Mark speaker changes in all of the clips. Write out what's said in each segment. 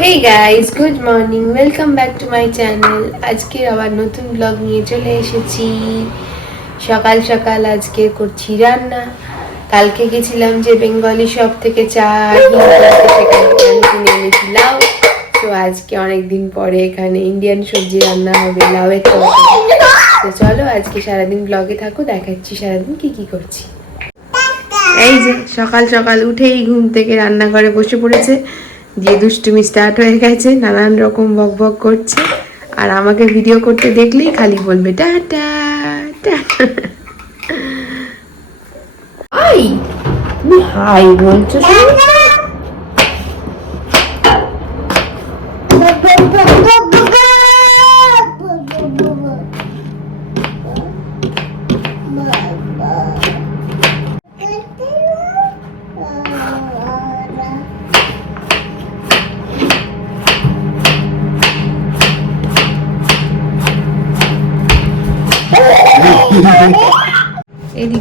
Speaker 1: Hey guys good morning welcome back to my channel আজকে আবার নতুন ব্লগ নিয়ে চলে এসেছি। সকাল সকাল আজকে করছি রান্না। কালকে গেছিলাম যে বেঙ্গলি শপ থেকে চা তো আজকে অনেক দিন পরে এখানে ইন্ডিয়ান সবজি রান্না হবে, লাউয়ের তরকারি। তো চলো আজকে সারাদিন ব্লগে থাকো, দেখাচ্ছি সারাদিন কি কি করছি। এই যে সকাল সকাল উঠেই ঘুম থেকে রান্নাঘরে বসে পড়েছে। দিয়ে দুষ্টুমি স্টার্ট হয়ে গেছে, নানান রকম বক বক করছে। আর আমাকে ভিডিও করতে দেখলেই খালি বলবে টাটা হাই বলছো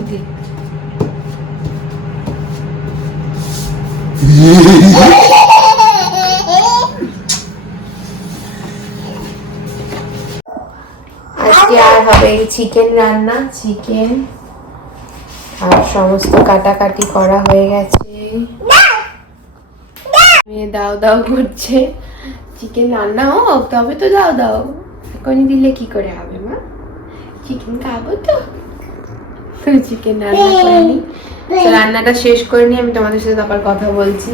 Speaker 1: দিয়ে। আজকে আর হবে চিকেন রান্না চিকেন আর সমস্ত কাটাকাটি করা হয়ে গেছে। মেয়ে দাও দাও করছে। চিকেন রান্না হোক, তবে তো দাও দাও। এখনই দিলে কি করে হবে? চিকেন খাব তো। তো চিকেন রান্না করিনি তো রান্নাটা শেষ করে নিয়ে আমি তোমাদের সাথে আবার কথা বলছি।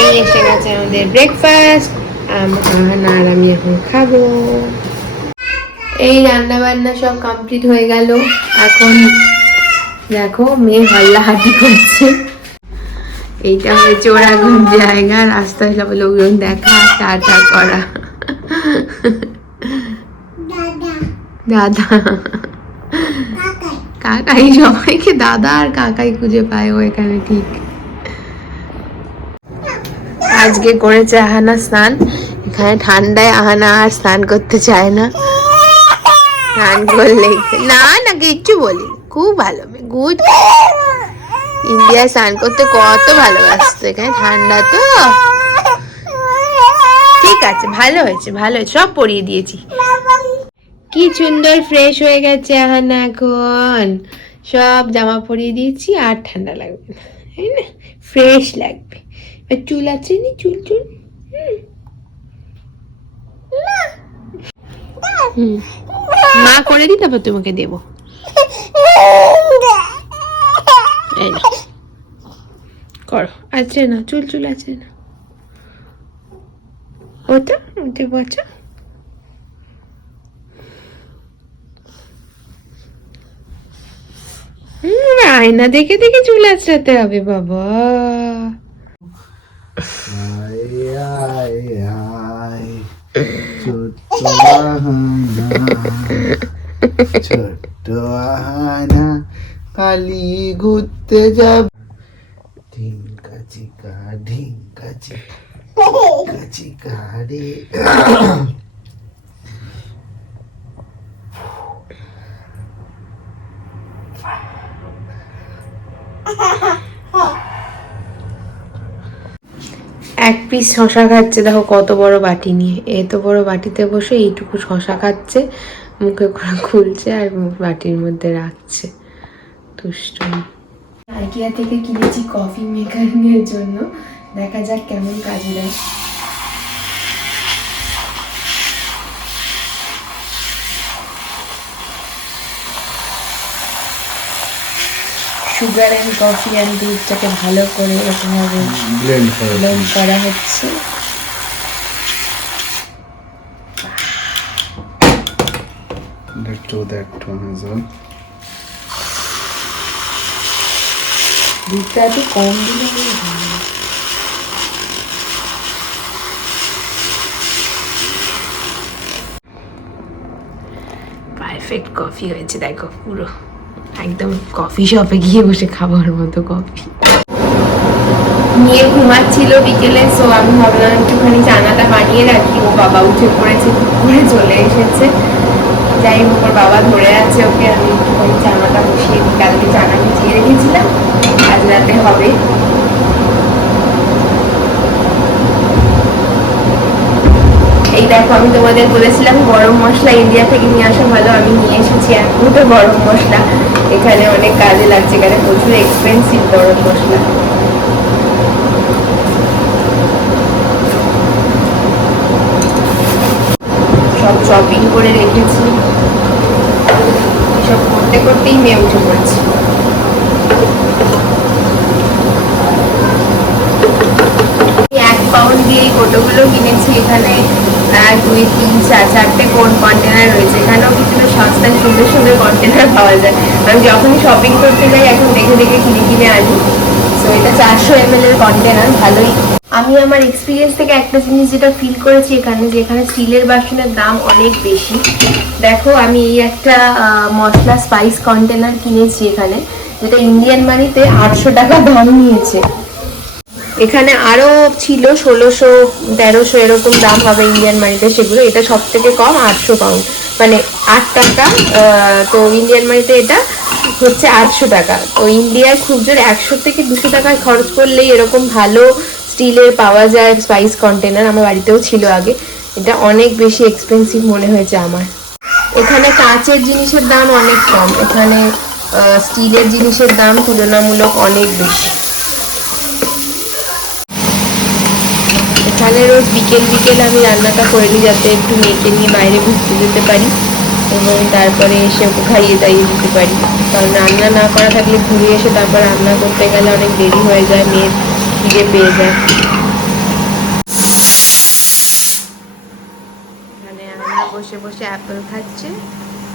Speaker 1: এই এসে গেছে আমাদের ব্রেকফাস্ট আর আমি এখন খাব। এই রান্না বান্না সব কমপ্লিট হয়ে গেল। এখন দেখো মেয়ে হাল্লাহাটি করছে। এইটা হচ্ছে ওরা জায়গা রাস্তায় সব লোকজন দেখা টাটা করা। দাদা। কাকাই সবাইকে দাদা আর কাকাই খুঁজে পায় ও এখানে ঠিক। আজকে করেছে আহানা স্নান। এখানে ঠান্ডায় আহানা আর স্নান করতে চায় না। স্নান করলে না না, কিচ্ছু বলি খুব ভালো গুড ইন্ডিয়া স্নান করতে কত ভালোবাসতো এখানে, ঠান্ডা তো। ঠিক আছে, ভালো হয়েছে ভালো হয়েছে, সব পরিয়ে দিয়েছি। কি সুন্দর ফ্রেশ হয়ে গেছে আহানা এখন। সব জামা পরিয়ে দিয়েছি আর ঠান্ডা লাগবে না, তাই না? ফ্রেশ লাগবে। এবার চুল আছে নি? চুল চুল। মা করে দিই, তারপর তোমাকে দেবো। করো। আছে না? চুল চুল আছে না? ওটা ওটা বচা হুম, আয়না দেখে দেখে চুল আঁচড়াতে হবে বাবা।
Speaker 2: ছোট্ট আহানা কালি ঘুরতে যাব। ঢিঙ্কা চিকা ঢিঙ্কা চিকা চিকা রে
Speaker 1: এক পিস শশা খাচ্ছে, দেখো কত বড় বাটি নিয়ে। এত বড় বাটিতে বসে এইটুকু শশা খাচ্ছে, মুখে করে খুলছে আর বাটির মধ্যে রাখছে। তুষ্ট আইকিয়া থেকে কিনেছি কফি মেকার জন্য। দেখা যাক কেমন কাজে দেয়। সুগার অ্যান্ড কফি অ্যান্ড দুধটাকে ভালো করে এরকমভাবে
Speaker 2: ব্লেন্ড করে
Speaker 1: ব্লেন্ড করা হচ্ছে। দুধটা একটু কম দিলে ভালো পারফেক্ট কফি হয়েছে দেখো পুরো। একদম কফি শপে গিয়ে বসে খাবার মতো কফি নিয়ে ঘুমাচ্ছিল বিকেলে সো আমি ভাবলাম একটুখানি চানাটা বানিয়ে রাখি। ও বাবা উঠে পড়েছে করে চলে এসেছে। যাই হোক, ওর বাবা ধরে আছে ওকে, আমি একটুখানি চানাটা বসিয়ে দিই কালকে চানা ভিজিয়ে রেখেছিলাম আজ রাতে হবে দেখো, আমি তোমাদের বলেছিলাম গরম মশলা ইন্ডিয়া থেকে নিয়ে আসা ভালো, আমি নিয়ে এসেছি এক গরম মশলা। এখানে অনেক কাজে লাগছে, এখানে প্রচুর এক্সপেন্সিভ গরম মশলা। সব শপিং করে রেখেছি। এসব করতে করতেই মেয়ে উঠে পড়েছে আমি এক পাউন্ড দিয়ে এই কোটোগুলো কিনেছি এখানে এক দুই তিন চার চারটে কোন কন্টেনার রয়েছে? এখানেও কিছু সস্তায়, সুন্দর সুন্দর কন্টেনার পাওয়া যায়? আমি যখনই শপিং করতে যাই, এখন দেখে দেখে কিনে কিনে আনি। সো এটা চারশো এম এর কন্টেনার ভালোই। আমি আমার এক্সপিরিয়েন্স থেকে একটা জিনিস যেটা ফিল করেছি এখানে, যে এখানে স্টিলের বাসনের দাম অনেক বেশি। দেখো, আমি এই একটা মশলা স্পাইস কন্টেনার কিনেছি এখানে, যেটা ইন্ডিয়ান মানিতে আটশো টাকা দাম নিয়েছে। এখানে আরও ছিল ষোলোশো, তেরোশো এরকম দাম হবে ইন্ডিয়ান মানিতে সেগুলো। এটা সব থেকে কম আটশো পাউন্ড মানে আট টাকা তো ইন্ডিয়ান মানিতে এটা হচ্ছে আটশো টাকা। তো ইন্ডিয়ায় খুব জোর একশো থেকে দুশো টাকা খরচ করলেই এরকম ভালো স্টিলের পাওয়া যায় স্পাইস কন্টেনার আমার বাড়িতেও ছিল আগে। এটা অনেক বেশি এক্সপেন্সিভ মনে হয়েছে আমার। এখানে কাঁচের জিনিসের দাম অনেক কম। এখানে স্টিলের জিনিসের দাম তুলনামূলক অনেক বেশি। এখানে রোজ বিকেল বিকেল আমি রান্নাটা করে নিই যাতে একটু মেয়েকে নিয়ে বাইরে ঘুরতে যেতে পারি এবং তারপরে এসে ওকে খাইয়ে দাইয়ে দিতে পারি। কারণ রান্না না করা থাকলে ঘুরে এসে তারপর রান্না করতে গেলে অনেক দেরি হয়ে যায় মেয়ের খিদে পেয়ে যায়। এখানে আনা বসে বসে অ্যাপেল খাচ্ছে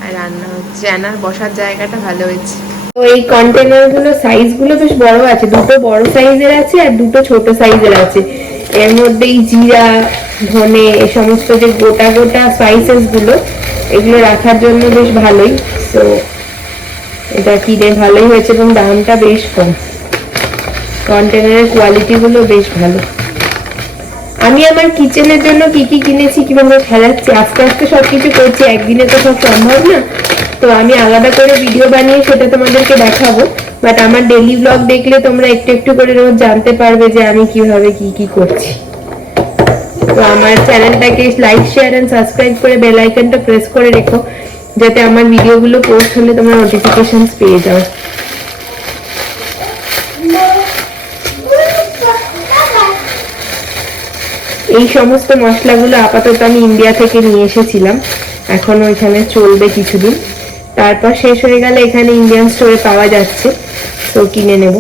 Speaker 1: আর রান্না হচ্ছে। আনার বসার জায়গাটা ভালো হয়েছে। তো এই কন্টেনারগুলো সাইজগুলো বেশ বড় আছে। দুটো বড় সাইজের আছে আর দুটো ছোট সাইজের আছে। এর মধ্যেই জিরা, ধনে, এই সমস্ত যে গোটা গোটা স্পাইসেসগুলো, এগুলো রাখার জন্য বেশ ভালোই। তো এটা কিনে ভালোই হয়েছে এবং দামটা বেশ কম। কন্টেনারের কোয়ালিটি গুলো বেশ ভালো। আমি আমার কিচেনের জন্য কি কি কিনেছি কীভাবে সাজাচ্ছি আস্তে আস্তে সবকিছু করছি, একদিনে তো সব সম্ভব না। তো আমি আলাদা করে ভিডিও বানিয়ে সেটা তোমাদেরকে দেখাবো। বাট আমার ডেলি ব্লগ দেখলে তোমরা একটু একটু করে রোজ জানতে পারবে যে আমি কীভাবে কি কি করছি। তো আমার চ্যানেলটাকে লাইক শেয়ার এন্ড সাবস্ক্রাইব করে বেল আইকনটা প্রেস করে রেখো, যাতে আমার ভিডিওগুলো পোস্ট হলে তোমরা নোটিফিকেশনস পেয়ে যাও। এই সমস্ত মশলাগুলো আপাতত আমি ইন্ডিয়া থেকে নিয়ে এসেছিলাম। এখন ওইখানে চলবে কিছুদিন। তারপর শেষ হয়ে গেলে এখানে ইন্ডিয়ান স্টোরে পাওয়া যাচ্ছে। তো কিনে নেব।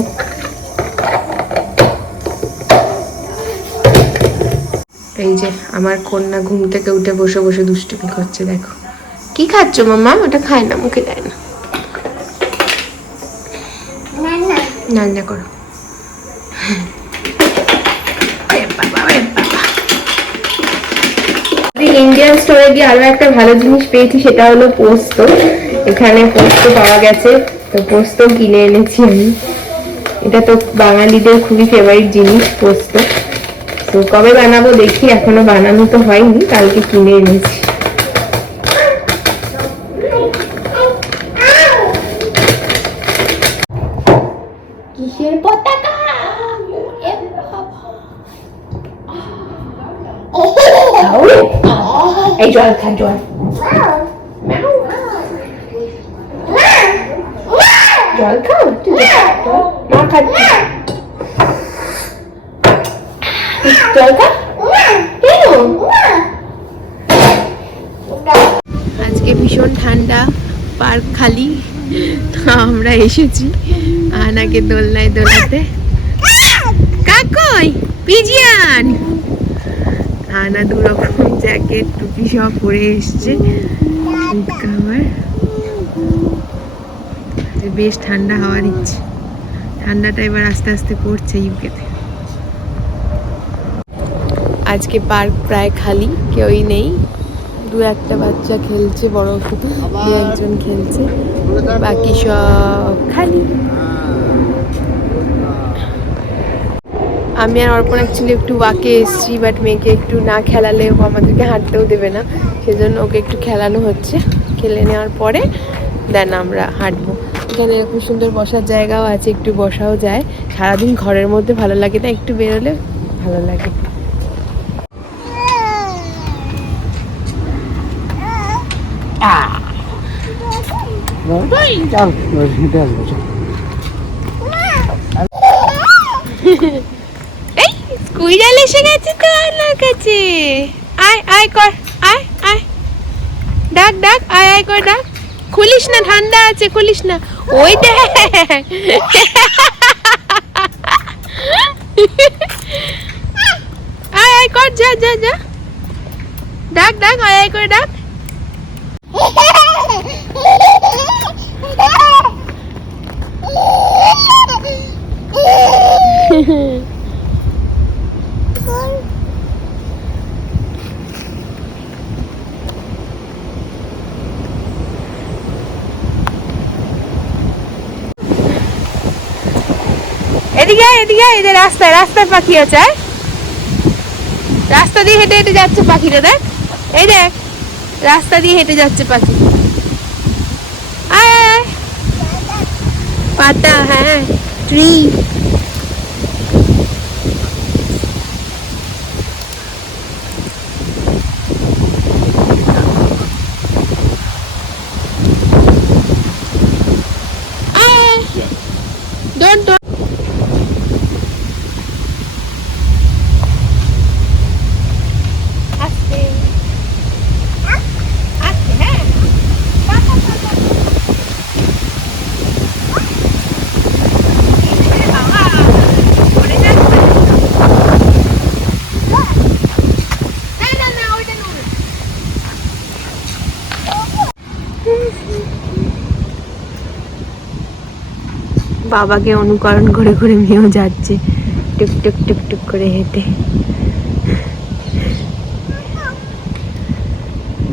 Speaker 1: এই যে আমার কন্যা ঘুম থেকে উঠে বসে বসে দুষ্টুমি করছে দেখো। কি খাচ্ছ মামা ওটা খায় না মুখে দেয় না। রান্না করো। ইন্ডিয়ান স্টোরে গিয়ে আরও একটা ভালো জিনিস পেয়েছি সেটা হলো পোস্ত। এখানে পোস্ত পাওয়া গেছে। তো পোস্ত কিনে এনেছি আমি। এটা তো বাঙালিদের খুবই ফেভারিট জিনিস পোস্ত। তো কবে বানাবো দেখি এখনও বানানো তো হয়নি কালকে কিনে এনেছি।
Speaker 3: কিসের পতাকা? বাবা।
Speaker 1: এই জল খান জল খা আজকে ভীষণ ঠান্ডা, পার্ক খালি আমরা এসেছি আনাকে দোলনায় দোলাতে। কাকই পিজিয়ান আনা দু রকম জ্যাকেট টুপি সব পরে এসছে। বেশ ঠান্ডা হওয়ার ইচ্ছে। ঠান্ডাটা এবার আস্তে আস্তে পড়ছে ইউকেতে আজকে পার্ক প্রায় খালি, কেউই নেই। দু একটা বাচ্চা খেলছে, বড় একজন খেলছে। বাকি সব খালি। আমি আর অর্পণ অ্যাকচুয়ালি একটু ওয়াকে এসেছি বাট মেয়েকে একটু না খেলালে ও আমাদেরকে হাঁটতেও দেবে না। সেজন্য ওকে একটু খেলানো হচ্ছে। খেলে নেওয়ার পরে দেন আমরা হাঁটবো। এখানে এরকম সুন্দর বসার জায়গাও আছে একটু বসাও যায়। সারাদিন ঘরের মধ্যে ভালো লাগে না একটু বেরোলে ভালো লাগে।
Speaker 2: চল হেঁটে আসব
Speaker 1: এসে গেছে তো আনার কাছে। আয় আয় কর, আয় আয়। ডাক ডাক, আয় আয় কর, ডাক। খুলিস না, ঠান্ডা আছে, খুলিস না। ওই দেখ। আয় আয় কর, যা যা যা। ডাক ডাক, আয় আয় করে, ডাক। এদিকে এদিকে এই যে রাস্তায় রাস্তায় পাখি আছে রাস্তা দিয়ে হেঁটে হেঁটে যাচ্ছে পাখিটা, দেখ। এই দেখ, রাস্তা দিয়ে হেঁটে যাচ্ছে পাখি। আয় আয় পাতা হ্যাঁ ট্রি Don't, don't. আস্তে আস্তে হ্যাঁ পাতা, পাতা। এই বাবা, পড়ে যাচ্ছে। না, না, না, ওইটা না, ওইটা। বাবাকে অনুকরণ করে করে মেয়েও যাচ্ছে। টুক টুক টুক টুক করে হেঁটে।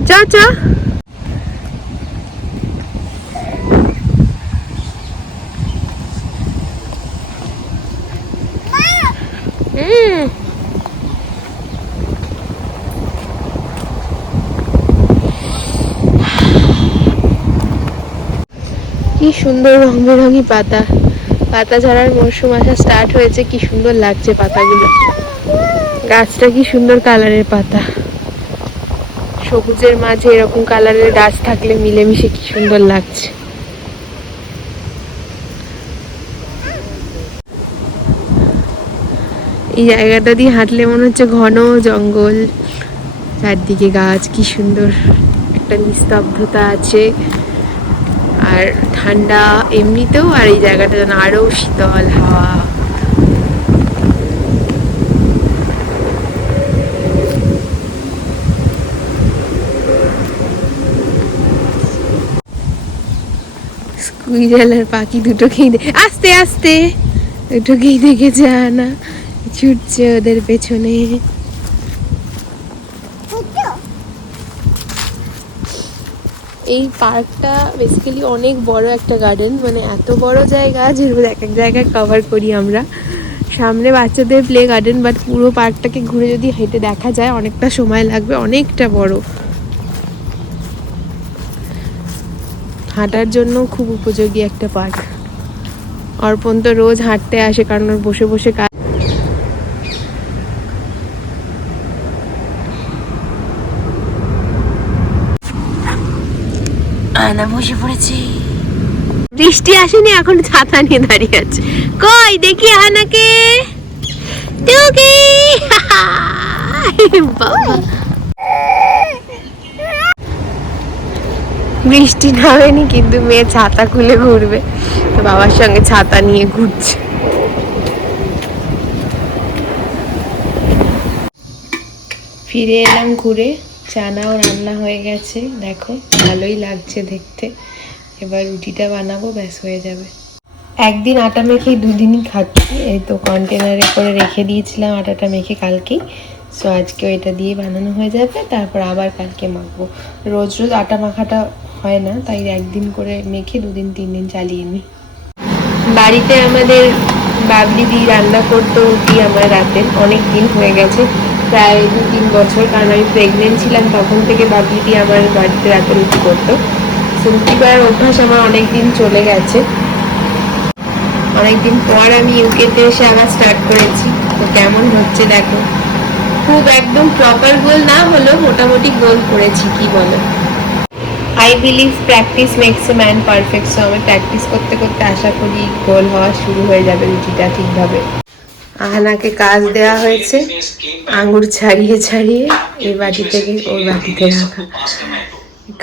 Speaker 1: চ চ। কি সুন্দর রং বেরঙি পাতা। পাতা ঝরার মরশুম আসা স্টার্ট হয়েছে, কি সুন্দর লাগছে পাতাগুলো। গাছটা কি সুন্দর কালারের পাতা। সবুজের মাঝে এরকম কালারের গাছ থাকলে মিলেমিশে কি সুন্দর লাগছে। এই জায়গাটা দিয়ে হাঁটলে মনে হচ্ছে ঘন জঙ্গল। চারদিকে গাছ, কি সুন্দর। একটা নিস্তব্ধতা আছে। আর ঠান্ডা এমনিতেও আর এই জায়গাটা যেন আরও শীতল, হাওয়া। স্কুইরাল আর পাখি দুটোকেই আস্তে আস্তে। দুটোকেই দেখেছে আনা ছুটছে ওদের পেছনে। এই পার্কটা বেসিক্যালি অনেক বড় একটা গার্ডেন মানে এত বড় জায়গা যে এক এক জায়গায় কভার করি আমরা। সামনে বাচ্চাদের প্লে গার্ডেন বাট পুরো পার্কটাকে ঘুরে যদি হেঁটে দেখা যায়, অনেকটা সময় লাগবে, অনেকটা বড়। হাঁটার জন্য খুব উপযোগী একটা পার্ক। অর্পণ তো রোজ হাঁটতে আসে, কারণ ওর বসে বসে কাজ আয়না বসে পড়েছে। বৃষ্টি আসেনি, এখন ছাতা নিয়ে দাঁড়িয়ে আছে। কই, দেখি আনাকে টুকি। বৃষ্টি নামেনি, কিন্তু মেয়ে ছাতা খুলে ঘুরবে। তো বাবার সঙ্গে ছাতা নিয়ে ঘুরছে। ফিরে এলাম ঘুরে। চানাও রান্না হয়ে গেছে। দেখো, ভালোই লাগছে দেখতে। এবার রুটিটা বানাবো, ব্যাস হয়ে যাবে। একদিন আটা মেখে দুদিনই খাচ্ছি। এই তো কন্টেনারে করে রেখে দিয়েছিলাম আটাটা মেখে কালকেই। সো আজকে এটা দিয়ে বানানো হয়ে যাবে। তারপর আবার কালকে মাখবো। রোজ রোজ আটা মাখাটা হয় না, তাই একদিন করে মেখে দুদিন তিন দিন চালিয়ে নিই। বাড়িতে আমাদের বাবলি দিয়ে রান্না করতো, রুটি আমার রাতে অনেক দিন হয়ে গেছে। প্রায় দু তিন বছর কারণ আমি প্রেগনেন্ট ছিলাম তখন থেকে বাবলি দিয়ে আমার বাড়িতে রাতে রুটি করতো। So, রুটি করার অভ্যাস আমার অনেক দিন চলে গেছে। অনেকদিন পর আমি ইউকেতে এসে আবার স্টার্ট করেছি। তো কেমন হচ্ছে দেখো। খুব একদম প্রপার গোল না হলেও মোটামুটি গোল করেছি কি বলো? I believe practice makes a man perfect so আমি প্র্যাকটিস করতে করতে আশা করি গোল হওয়া শুরু হয়ে যাবে রুটিটা ঠিকভাবে। আহানাকে কাজ দেওয়া হয়েছে। আঙুর ছাড়িয়ে ছাড়িয়ে এই বাটি থেকে ওই বাটিতে রাখা।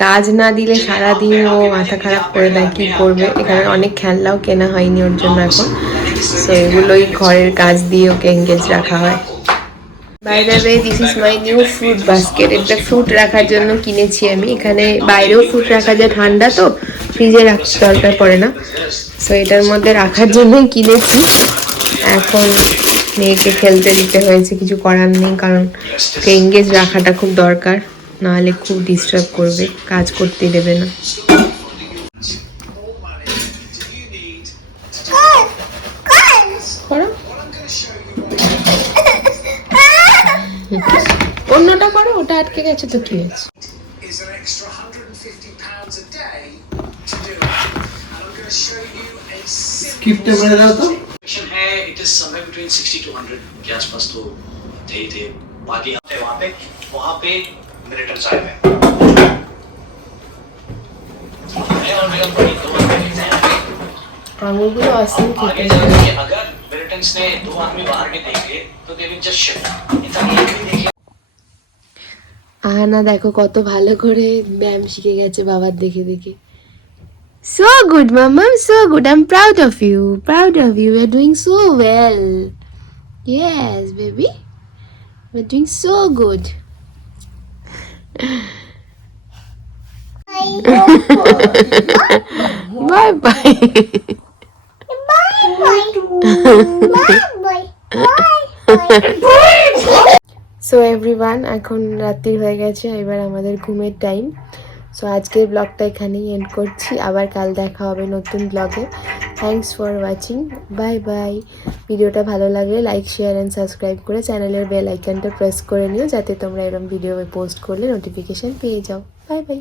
Speaker 1: কাজ না দিলে সারাদিন ও মাথা খারাপ করে দেয়, কি করবে? এখানে অনেক খেলনাও কেনা হয়নি ওর জন্য এখন। তো এগুলোই ঘরের কাজ দিয়ে ওকে এঙ্গেজ রাখা হয়। By the way this is my new fruit basket এটা ফ্রুট রাখার জন্য কিনেছি আমি। এখানে বাইরেও ফ্রুট রাখা যায়, ঠান্ডা তো, ফ্রিজে রাখতে দরকার পড়ে না। সো এটার মধ্যে রাখার জন্যই কিনেছি। এখন মেয়েকে খেলতে দিতে হয়েছে, কিছু করার নেই, কারণ ওকে এঙ্গেজ রাখাটা খুব দরকার, নাহলে খুব ডিস্টার্ব করবে, কাজ করতে দেবে না। অন্যটা করো, ওটা আটকে গেছে তো কি হয়েছে?
Speaker 4: Is an extra 150 pounds a day to do it. And I'm going to show you a simple
Speaker 2: স্ক্রিপ্টে মেরে দাও তো।
Speaker 5: Section है it is somewhere between 60 to 100 के आसपास तो थे ही थे बाकी यहाँ पे वहाँ पे वहाँ पे मिलिटेंट्स आए हुए हैं और मेरा बड़ी दो आदमी हैं।
Speaker 1: আঙুরগুলো অসীম
Speaker 5: आगे
Speaker 1: খেতে
Speaker 5: चल के अगर मिलिटेंट्स ने दो आदमी बाहर भी देखे तो दे विल जस्ट शिफ्ट इतना एक भी देखे
Speaker 1: আহানা দেখো কত ভালো করে ব্যায়াম শিখে গেছে বাবার দেখে দেখে so good Mamam so good I am proud of you proud of you are doing so well yes baby you are doing so good bye bye so everyone এখন রাত্রি হয়ে গেছে এবার আমাদের ঘুমের টাইম সো আজকের ব্লগটা এখানেই এন্ড করছি। আবার কাল দেখা হবে নতুন ব্লগে thanks for watching bye bye ভিডিওটা ভালো লাগলে লাইক শেয়ার অ্যান্ড সাবস্ক্রাইব করে চ্যানেলের বেল আইকনটা প্রেস করে নিও, যাতে তোমরা এরকম ভিডিও পোস্ট করলে নোটিফিকেশান পেয়ে যাও। Bye bye